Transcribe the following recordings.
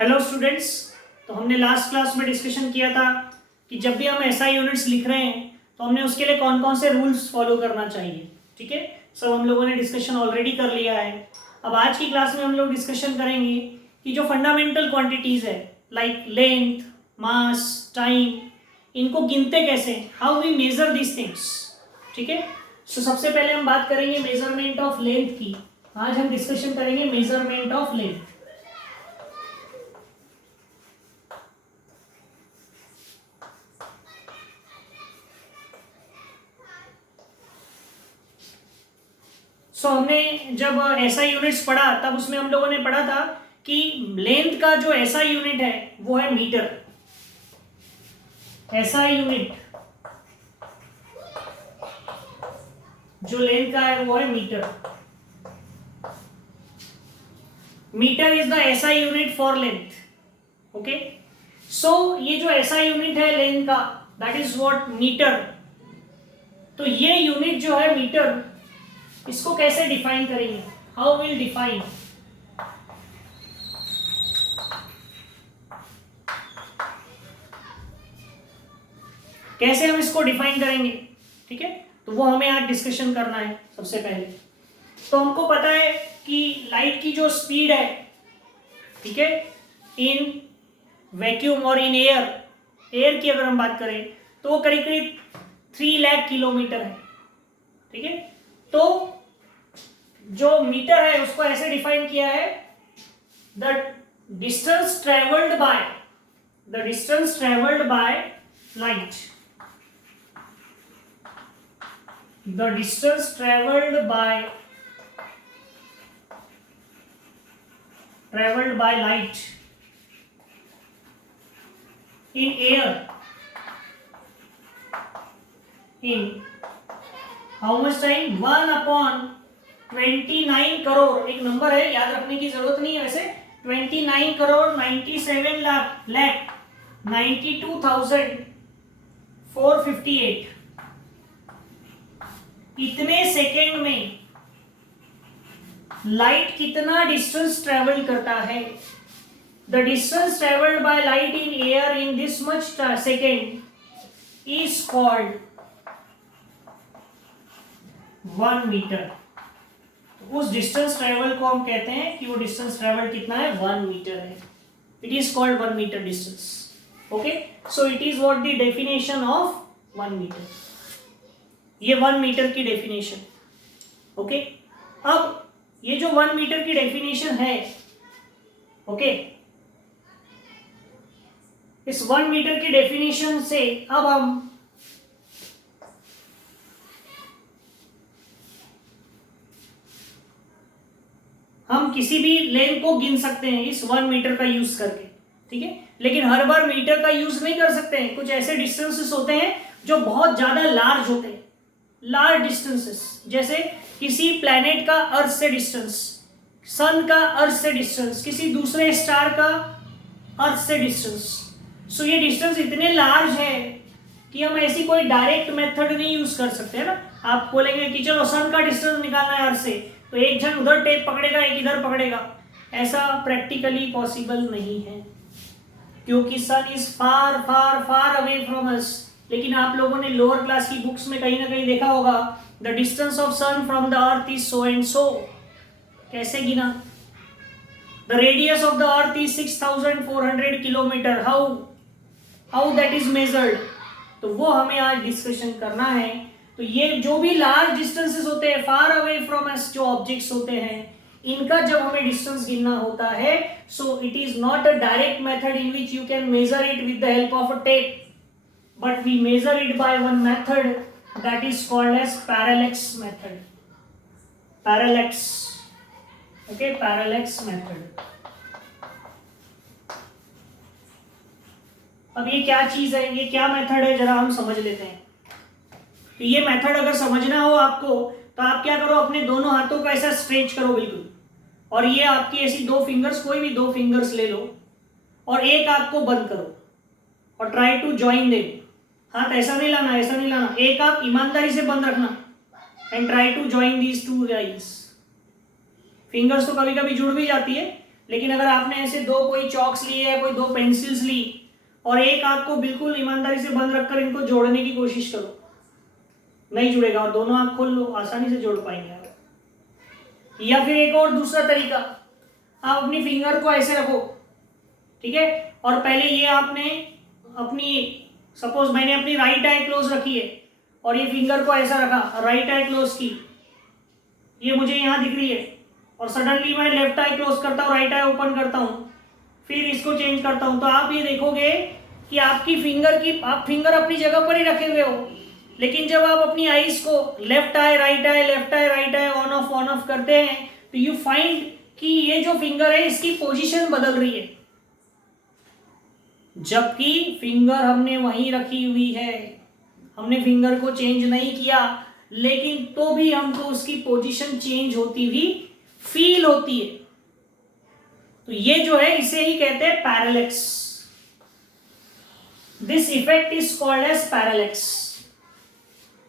Hello students. तो हमने last class में डिस्कशन किया था कि जब भी हम एसआई यूनिट्स लिख रहे हैं तो हमने उसके लिए कौन कौन से रूल्स फॉलो करना चाहिए। ठीक है, सब हम लोगों ने डिस्कशन ऑलरेडी कर लिया है। अब आज की क्लास में हम लोग डिस्कशन करेंगे कि जो फंडामेंटल क्वांटिटीज़ है लाइक लेंथ, मास, टाइम, इनको गिनते कैसे, how we measure this things. ठीक है, सो सबसे पहले हम बात करेंगे मेजरमेंट ऑफ लेंथ की। आज हम डिस्कशन करेंगे मेजरमेंट ऑफ लेंथ। हमने जब ऐसा यूनिट्स पढ़ा तब उसमें हम लोगों ने पढ़ा था कि लेंथ का जो ऐसा यूनिट है वो है मीटर। ऐसा यूनिट जो लेंथ का है वो है मीटर। मीटर इज द ऐसा यूनिट फॉर लेंथ। ओके, सो ये जो ऐसा यूनिट है लेंथ का, दैट इज व्हाट मीटर। तो ये यूनिट जो है मीटर, इसको कैसे डिफाइन करेंगे, हाउ विल डिफाइन। कैसे हम इसको डिफाइन करेंगे, ठीक है, तो वो हमें आज डिस्कशन करना है। सबसे पहले तो हमको पता है कि लाइट की जो स्पीड है, ठीक है, इन वैक्यूम और इन एयर की अगर हम बात करें तो वो करीब करीब 3 लाख किलोमीटर है। ठीक है, तो जो मीटर है उसको ऐसे डिफाइन किया है, the distance travelled by light, the distance traveled by light in air in how much time, 1/29 crore. एक नंबर है, याद रखने की जरूरत नहीं है वैसे। 29 करोड़ 97 लाख 92,458 इतने सेकेंड में लाइट कितना डिस्टेंस ट्रेवल करता है। The distance travelled by light in air in this much second is called 1 metre. उस डिस्टेंस ट्रेवल को हम कहते हैं कि वो डिस्टेंस ट्रेवल कितना है, 1 मीटर है। It is called 1 metre distance. Okay, so it is what the definition of 1 metre. ये 1 मीटर की डेफिनेशन। ओके, अब ये जो 1 मीटर की डेफिनेशन है, ओके, इस 1 मीटर की डेफिनेशन से अब हम किसी भी लेंथ को गिन सकते हैं इस 1 मीटर का यूज करके। ठीक है, लेकिन हर बार मीटर का यूज नहीं कर सकते हैं। कुछ ऐसे डिस्टेंसेस होते हैं जो बहुत ज्यादा लार्ज होते हैं, लार्ज डिस्टेंसेस, जैसे किसी प्लैनेट का अर्थ से डिस्टेंस, सन का अर्थ से डिस्टेंस, किसी दूसरे स्टार का अर्थ से डिस्टेंस। सो ये डिस्टेंस इतने लार्ज है कि हम ऐसी कोई डायरेक्ट मेथड नहीं यूज कर सकते है ना। आप बोलेंगे कि चलो सन का डिस्टेंस निकालना है अर्थ से, तो एक जन उधर टेप पकड़ेगा, एक इधर पकड़ेगा। ऐसा प्रैक्टिकली पॉसिबल नहीं है, क्योंकि sun is far far far away from us. लेकिन आप लोगों ने लोअर क्लास की बुक्स में कहीं ना कहीं देखा होगा, the distance of sun from the earth is so and so. कैसे गिना, the radius of the earth is 6400 kilometre. How that is measured, तो वो हमें आज डिस्कशन करना है। तो ये जो भी लार्ज डिस्टेंसेस होते हैं, फार अवे फ्रॉम अस जो ऑब्जेक्ट्स होते हैं, इनका जब हमें डिस्टेंस गिनना होता है, सो it is not a direct method in which you can measure it with the help of a tape, but we measure it by one method that is called as parallax method. Parallax, okay, parallax method. अब ये क्या चीज है, ये क्या method है, जरा हम समझ लेते हैं। तो ये मेथड अगर समझना हो आपको, तो आप क्या करो, अपने दोनों हाथों को ऐसा स्ट्रेच करो बिल्कुल, और ये आपकी ऐसी 2 फिंगर्स, कोई भी 2 फिंगर्स ले लो, और एक आंख को बंद करो और ट्राई टू ज्वाइन देम। हाथ ऐसा नहीं लाना, ऐसा नहीं लाना, एक आंख ईमानदारी से बंद रखना and try to join these 2 eyes. Fingers तो कभी कभी जुड़ भी जाती है, लेकिन अगर आपने ऐसे दो कोई चॉक्स लिए या कोई दो पेंसिल्स ली और एक आंख को बिल्कुल ईमानदारी से बंद रखकर इनको जोड़ने की कोशिश करो, नहीं जुड़ेगा। और दोनों आंख खोल लो, आसानी से जोड़ पाएंगे आप। या फिर एक और दूसरा तरीका, आप अपनी फिंगर को ऐसे रखो, ठीक है, और पहले ये आपने अपनी, सपोज मैंने अपनी राइट आई क्लोज रखी है और ये फिंगर को ऐसा रखा, राइट आई क्लोज की, ये मुझे यहाँ दिख रही है, और सडनली मैं लेफ्ट आई क्लोज करता हूँ, राइट आई ओपन करता हूँ, फिर इसको चेंज करता हूँ, तो आप ये देखोगे कि आपकी फिंगर की, आप फिंगर अपनी जगह पर ही रखे हुए हो, लेकिन जब आप अपनी आईज को left I right I, left I right I, on off करते हैं, तो यू फाइंड कि ये जो फिंगर है इसकी पोजीशन बदल रही है, जबकि फिंगर हमने वहीं रखी हुई है, हमने फिंगर को चेंज नहीं किया, लेकिन तो भी हमको उसकी पोजीशन चेंज होती हुई फील होती है। तो ये जो है इसे ही कहते हैं parallax. This effect is called as parallax,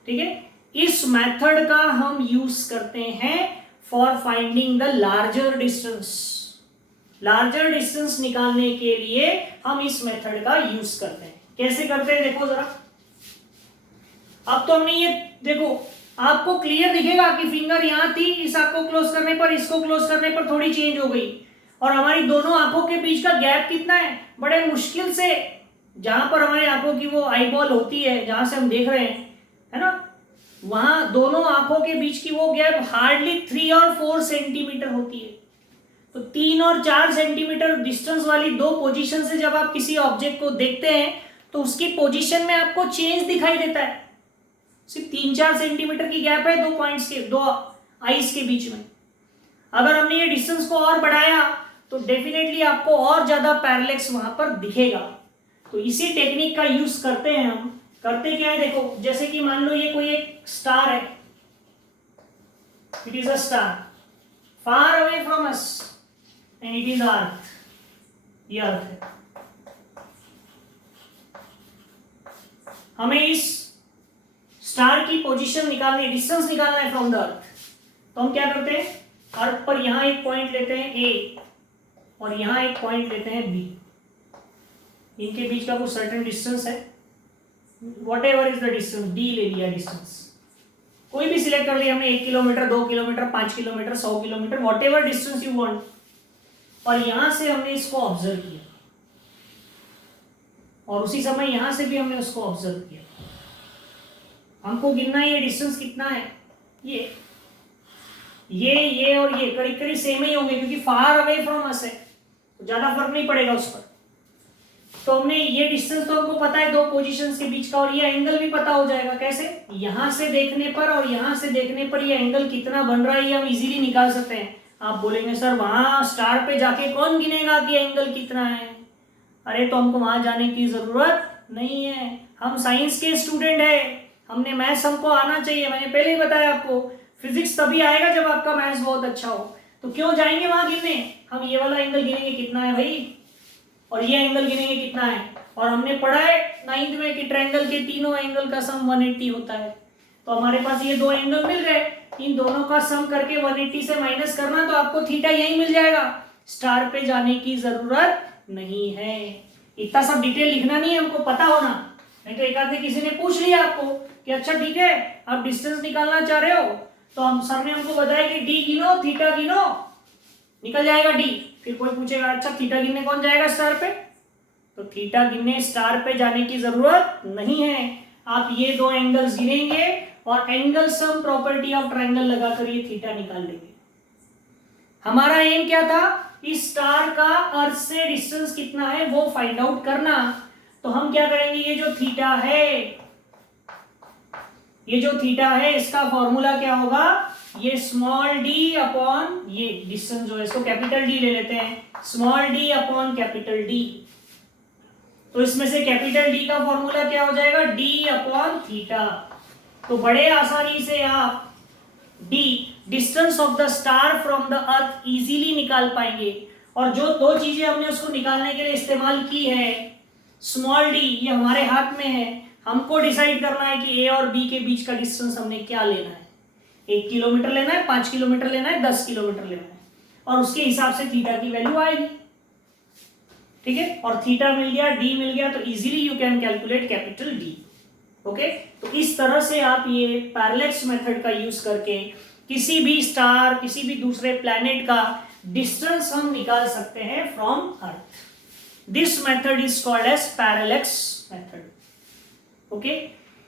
ठीक है। इस मेथड का हम यूज करते हैं for finding the larger distance. Larger distance निकालने के लिए हम इस मेथड का यूज करते हैं। कैसे करते हैं देखो जरा। अब तो हमने ये देखो, आपको क्लियर दिखेगा कि फिंगर यहां थी, इस आंख को क्लोज करने पर, इसको क्लोज करने पर थोड़ी चेंज हो गई, और हमारी दोनों आंखों के बीच का गैप कितना है, बड़े मुश्किल से, जहां पर हमारी आंखों की वो आई बॉल होती है, जहां से हम देख रहे हैं, है ना, वहां दोनों आंखों के बीच की वो गैप हार्डली 3 और 4 सेंटीमीटर होती है। तो 3 और 4 सेंटीमीटर डिस्टेंस वाली दो पोजीशन से जब आप किसी ऑब्जेक्ट को देखते हैं तो उसकी पोजीशन में आपको चेंज दिखाई देता है। सिर्फ 3-4 सेंटीमीटर की गैप है दो पॉइंट्स के, दो आईज के बीच में। अगर हमने ये डिस्टेंस को और बढ़ाया तो डेफिनेटली आपको और ज्यादा पैरेलैक्स वहां पर दिखेगा। तो इसी टेक्निक का यूज करते हैं हम। करते क्या है देखो, जैसे कि मान लो ये कोई एक स्टार है, it is a star far away from us and it is earth, ये अर्थ है। हमें इस स्टार की पोजीशन निकालनी, डिस्टेंस निकालना है फ्रॉम द अर्थ। तो हम क्या करते हैं, अर्थ पर यहां एक पॉइंट लेते हैं ए और यहां एक पॉइंट लेते हैं बी, इनके बीच का कुछ सर्टेन डिस्टेंस है, what ever is the distance, D ले लिया डिस्टेंस, कोई भी सिलेक्ट कर लिया हमने, 1 kilometre, 2 kilometre, 5 kilometre, 100 kilometre, what ever distance you want, और यहां से हमने इसको ऑब्जर्व किया, और उसी समय यहां से भी हमने उसको ऑब्जर्व किया। हमको गिनना है ये डिस्टेंस कितना है, ये और ये करीब करीब सेम ही होंगे, क्योंकि फार अवे फ्रॉम अस है, तो ज्यादा फर्क नहीं पड़ेगा उस पर। तो हमने ये डिस्टेंस तो हमको पता है दो पोजीशंस के बीच का, और ये एंगल भी पता हो जाएगा। कैसे, यहां से देखने पर और यहां से देखने पर ये एंगल कितना बन रहा है ये हम इजीली निकाल सकते हैं। आप बोलेंगे सर वहां स्टार पे जाके कौन गिनेगा कि एंगल कितना है। अरे तो हमको वहां जाने की जरूरत नहीं है, हम साइंस के स्टूडेंट है, हमने मैथ्स हमको आना चाहिए। मैंने पहले ही बताया आपको, फिजिक्स तभी आएगा जब आपका मैथ्स बहुत अच्छा हो। तो क्यों जाएंगे वहां गिनने, हम ये वाला एंगल गिनेंगे कितना है भाई, और ये एंगल गिनेंगे कितना है। और हमने पढ़ा है 9th में कि ट्रायंगल के तीनों एंगल का सम 180 होता है। तो हमारे पास ये दो एंगल मिल गए, इन दोनों का सम करके 180 से माइनस करना, तो आपको थीटा यही मिल जाएगा, स्टार पे जाने की जरूरत नहीं है। इतना सब डिटेल लिखना नहीं है, हमको पता होना, नहीं तो एक आधे किसी ने पूछ लिया आपको कि अच्छा ठीक है आप डिस्टेंस निकालना चाह रहे हो, तो हम सर ने हमको बताया कि डी गिनो, थीटा गिनो, निकल जाएगा डी। फिर कोई पूछेगा अच्छा थीटा गिनने कौन जाएगा स्टार पे, तो थीटा गिनने स्टार पे जाने की जरूरत नहीं है। आप ये दो एंगल्स गिनेंगे और angle sum property of triangle लगाकर ये थीटा निकाल लेंगे। हमारा एम क्या था, इस स्टार का अर्थ से डिस्टेंस कितना है वो फाइंड आउट करना। तो हम क्या करेंगे, ये जो थीटा है इसका फॉर्मूला क्या होगा, ये स्मॉल डी अपॉन ये डिस्टेंस जो है इसको कैपिटल डी ले लेते हैं, small D upon capital D. तो इसमें से कैपिटल डी का फॉर्मूला क्या हो जाएगा, डी अपॉन थीटा। तो बड़े आसानी से आप D, distance of the star from the earth, easily निकाल पाएंगे। और जो दो चीजें हमने उसको निकालने के लिए इस्तेमाल की है, स्मॉल डी ये हमारे हाथ में है, हमको डिसाइड करना है कि ए और बी के बीच का डिस्टेंस हमने क्या लेना है, 1 किलोमीटर लेना है, 5 किलोमीटर लेना है, 10 किलोमीटर लेना है। और उसके हिसाब से थीटा की वैल्यू आएगी, ठीक है। और थीटा मिल गया, डी मिल गया, तो easily you can calculate capital D. Okay, तो इस तरह से आप ये पैरेलैक्स मेथड का यूज करके किसी भी स्टार, किसी भी दूसरे प्लैनेट का डिस्टेंस हम निकाल सकते हैं from earth. This method is called as parallax method. Okay,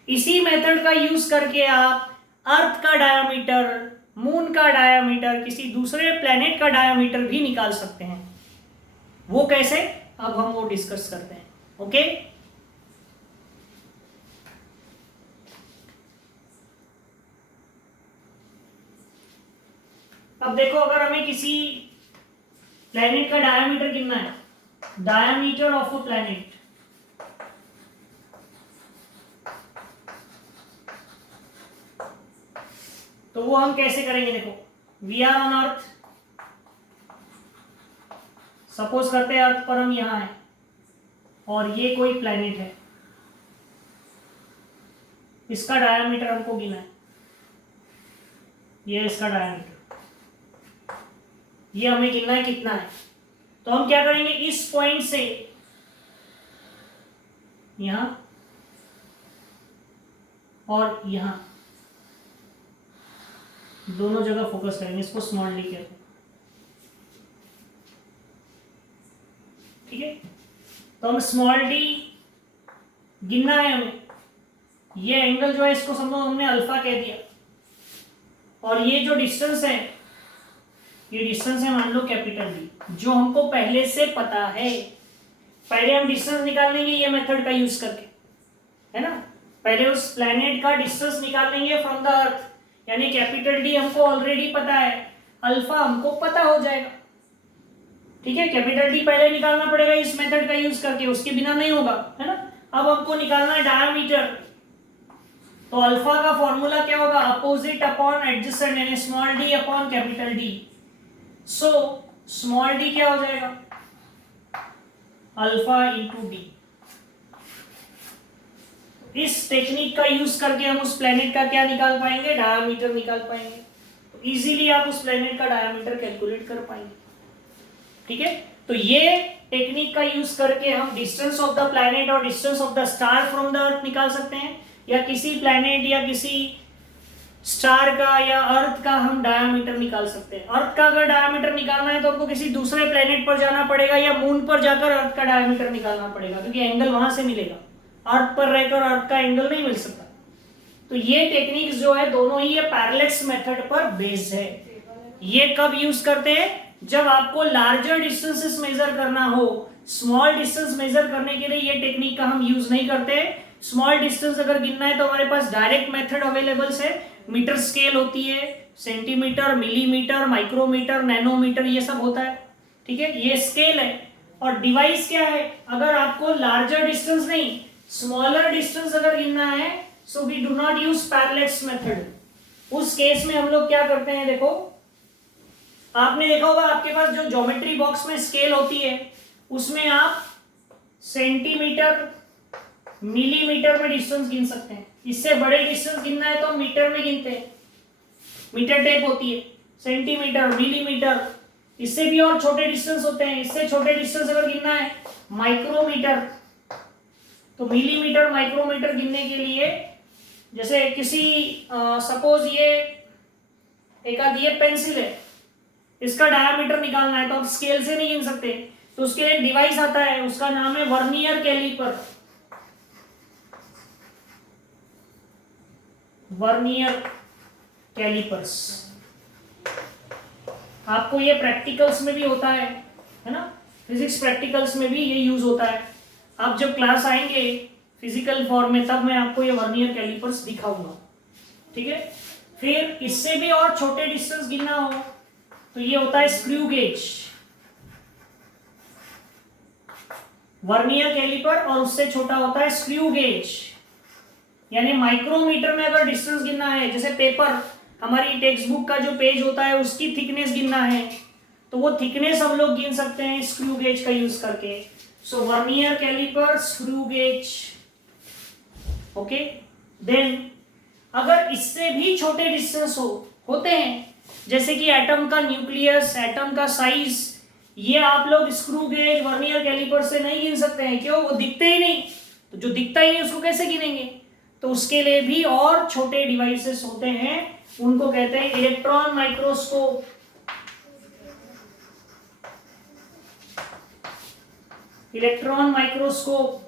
इसी मेथड का यूज करके आप अर्थ का डायामीटर, मून का डायामीटर, किसी दूसरे प्लैनेट का डायामीटर भी निकाल सकते हैं। वो कैसे, अब हम वो डिस्कस करते हैं। ओके, अब देखो, अगर हमें किसी प्लैनेट का डायामीटर गिनना है, डायामीटर ऑफ अ प्लैनेट, तो वो हम कैसे करेंगे। देखो, we are on earth, suppose करते हैं अर्थ पर हम यहां हैं और ये कोई प्लैनेट है, इसका डायामीटर हमको गिना है, ये इसका डायामीटर, ये हमें गिनना है कितना है। तो हम क्या करेंगे, इस पॉइंट से यहां और यहां दोनों जगह फोकस करेंगे, इसको स्मॉल डी कहते हैं, ठीक है। तो हम स्मॉल डी गिनना है हमें, ये एंगल जो है इसको समझो हमने अल्फा कह दिया, और ये जो डिस्टेंस है, ये डिस्टेंस है मान लो कैपिटल डी, जो हमको पहले से पता है। पहले हम डिस्टेंस निकाल लेंगे ये मेथड का यूज करके, है ना। पहले उस प्लैनेट का डिस्टेंस निकाल लेंगे फ्रॉम द अर्थ, यानी कैपिटल डी हमको ऑलरेडी पता है, अल्फा हमको पता हो जाएगा, ठीक है। कैपिटल डी पहले निकालना पड़ेगा इस मेथड का यूज करके, उसके बिना नहीं होगा, है ना। अब हमको निकालना है डायामीटर, तो अल्फा का फॉर्मूला क्या होगा, अपोजिट अपॉन एडजेसेंट, यानी small D upon capital D. So small D क्या हो जाएगा, अल्फा इंटू डी। इस टेक्निक का यूज करके हम उस प्लेनेट का क्या निकाल पाएंगे, डायामीटर निकाल पाएंगे। तो इजीली आप उस प्लेनेट का डायामीटर कैलकुलेट कर पाएंगे, ठीक है। तो ये टेक्निक का यूज करके हम डिस्टेंस ऑफ द प्लेनेट और distance of the star from the अर्थ निकाल सकते हैं, या किसी प्लेनेट या किसी स्टार का या अर्थ का हम डायामीटर निकाल सकते हैं। अर्थ का अगर डायामीटर निकालना है तो हमको किसी दूसरे प्लेनेट पर जाना पड़ेगा या मून पर जाकर अर्थ का डायामीटर निकालना पड़ेगा, क्योंकि एंगल वहां से मिलेगा, अर्थ पर रहकर अर्थ का एंगल नहीं मिल सकता। तो ये टेक्निक्स जो है दोनों ही ये पैरेलैक्स मेथड पर बेस्ड है। ये कब यूज करते हैं, जब आपको लार्जर डिस्टेंसेस मेजर करना हो। स्मॉल डिस्टेंस मेजर करने के लिए ये टेक्निक का हम यूज नहीं करते। स्मॉल डिस्टेंस अगर गिनना है तो हमारे पास डायरेक्ट मेथड अवेलेबल है, मीटर स्केल होती है, सेंटीमीटर, मिलीमीटर, माइक्रोमीटर, नैनोमीटर, ये सब होता है, ठीक है। ये स्केल है। और डिवाइस क्या है, अगर आपको लार्जर डिस्टेंस नहीं स्मॉलर डिस्टेंस अगर गिनना है, so we do not use parallax method. उस केस में हम लोग क्या करते हैं, देखो आपने देखा होगा आपके पास जो ज्योमेट्री बॉक्स में स्केल होती है उसमें आप सेंटीमीटर, मिलीमीटर में डिस्टेंस गिन सकते हैं। इससे बड़े डिस्टेंस गिनना है तो मीटर में गिनते हैं, मीटर टेप होती है, सेंटीमीटर, मिलीमीटर। इससे भी और छोटे डिस्टेंस होते हैं, इससे छोटे डिस्टेंस अगर गिनना है माइक्रोमीटर। तो मिलीमीटर, माइक्रोमीटर गिनने के लिए जैसे किसी सपोज ये एक आध ये पेंसिल है, इसका डायामीटर निकालना है तो आप स्केल से नहीं गिन सकते, तो उसके लिए एक डिवाइस आता है, उसका नाम है वर्नियर कैलिपर। वर्नियर कैलिपर्स आपको ये प्रैक्टिकल्स में भी होता है ना, फिजिक्स प्रैक्टिकल्स में भी ये यूज होता है। आप जब क्लास आएंगे फिजिकल फॉर्म में तब मैं आपको ये वर्नियर कैलिपर्स दिखाऊंगा, ठीक है। फिर इससे भी और छोटे डिस्टेंस गिनना हो तो ये होता है स्क्रू गेज। वर्नियर कैलिपर और उससे छोटा होता है स्क्रू गेज। यानी माइक्रोमीटर में अगर डिस्टेंस गिनना है, जैसे पेपर हमारी टेक्स्ट बुक का जो पेज होता है उसकी थिकनेस गिनना है, तो वो थिकनेस हम लोग गिन सकते हैं स्क्रू गेज का यूज करके। So vernier caliper, screw gauge, okay. Then अगर इससे भी छोटे डिस्टेंस होते हैं जैसे कि एटम का न्यूक्लियस, एटम का साइज, ये आप लोग स्क्रू गेज, वर्नियर कैलिपर से नहीं गिन सकते हैं। क्यों? वो दिखते ही नहीं। तो जो दिखता ही नहीं उसको कैसे गिनेंगे? तो उसके लिए भी और छोटे डिवाइसेस होते हैं, उनको कहते हैं इलेक्ट्रॉन माइक्रोस्कोप, इलेक्ट्रॉन माइक्रोस्कोप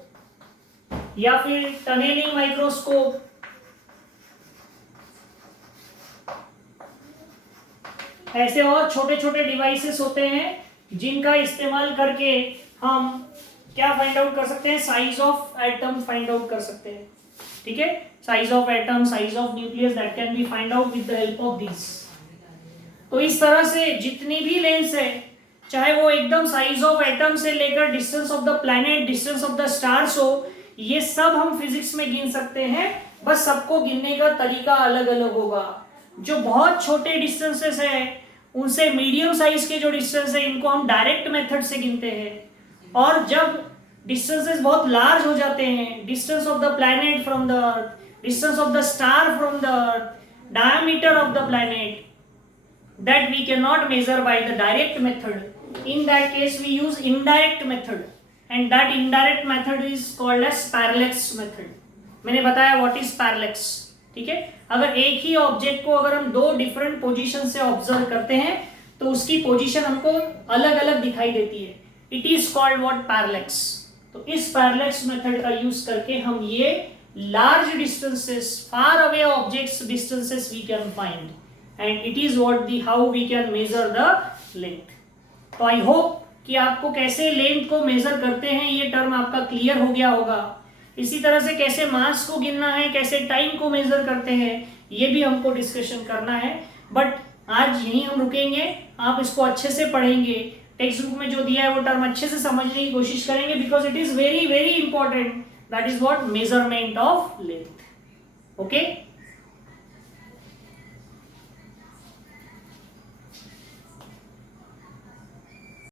या फिर टनेलिंग माइक्रोस्कोप। ऐसे और छोटे छोटे डिवाइसेस होते हैं जिनका इस्तेमाल करके हम क्या फाइंड आउट कर सकते हैं? Size of atom find out कर सकते हैं। ठीक है, size of atom, size of nucleus, that can be find out with the help of this. तो इस तरह से जितनी भी लेंस है, चाहे वो एकदम साइज ऑफ एटम से लेकर distance of the planet, distance of the stars हो, ये सब हम फिजिक्स में गिन सकते हैं। बस सबको गिनने का तरीका अलग अलग होगा। जो बहुत छोटे डिस्टेंसेस है, उनसे मीडियम साइज के जो डिस्टेंस है, इनको हम डायरेक्ट मेथड से गिनते हैं। और जब डिस्टेंसेस बहुत लार्ज हो जाते हैं, distance of the planet from the earth, distance of the star from the earth, diameter of the planet, that we cannot measure by the direct method. In that case we use indirect method, and that indirect method is called as parallax method. मैंने बताया what is parallax. ठीक है, अगर एक ही object को अगर हम दो डिफरेंट पोजीशन से ऑब्जर्व करते हैं तो उसकी पोजीशन हमको अलग अलग दिखाई देती है। It is called what? Parallax. तो इस पैरेलैक्स मेथड का यूज करके हम ये large distances, far away objects distances we can find, and it is what the how we can measure the length. तो आई होप कि आपको कैसे लेंथ को मेजर करते हैं ये टर्म आपका क्लियर हो गया होगा। इसी तरह से कैसे मास को गिनना है, कैसे टाइम को मेजर करते हैं, ये भी हमको डिस्कशन करना है। बट आज यहीं हम रुकेंगे, आप इसको अच्छे से पढ़ेंगे, टेक्स्ट बुक में जो दिया है वो टर्म अच्छे से समझने की कोशिश करेंगे, because it is very very important. That is what? Measurement of length. Okay.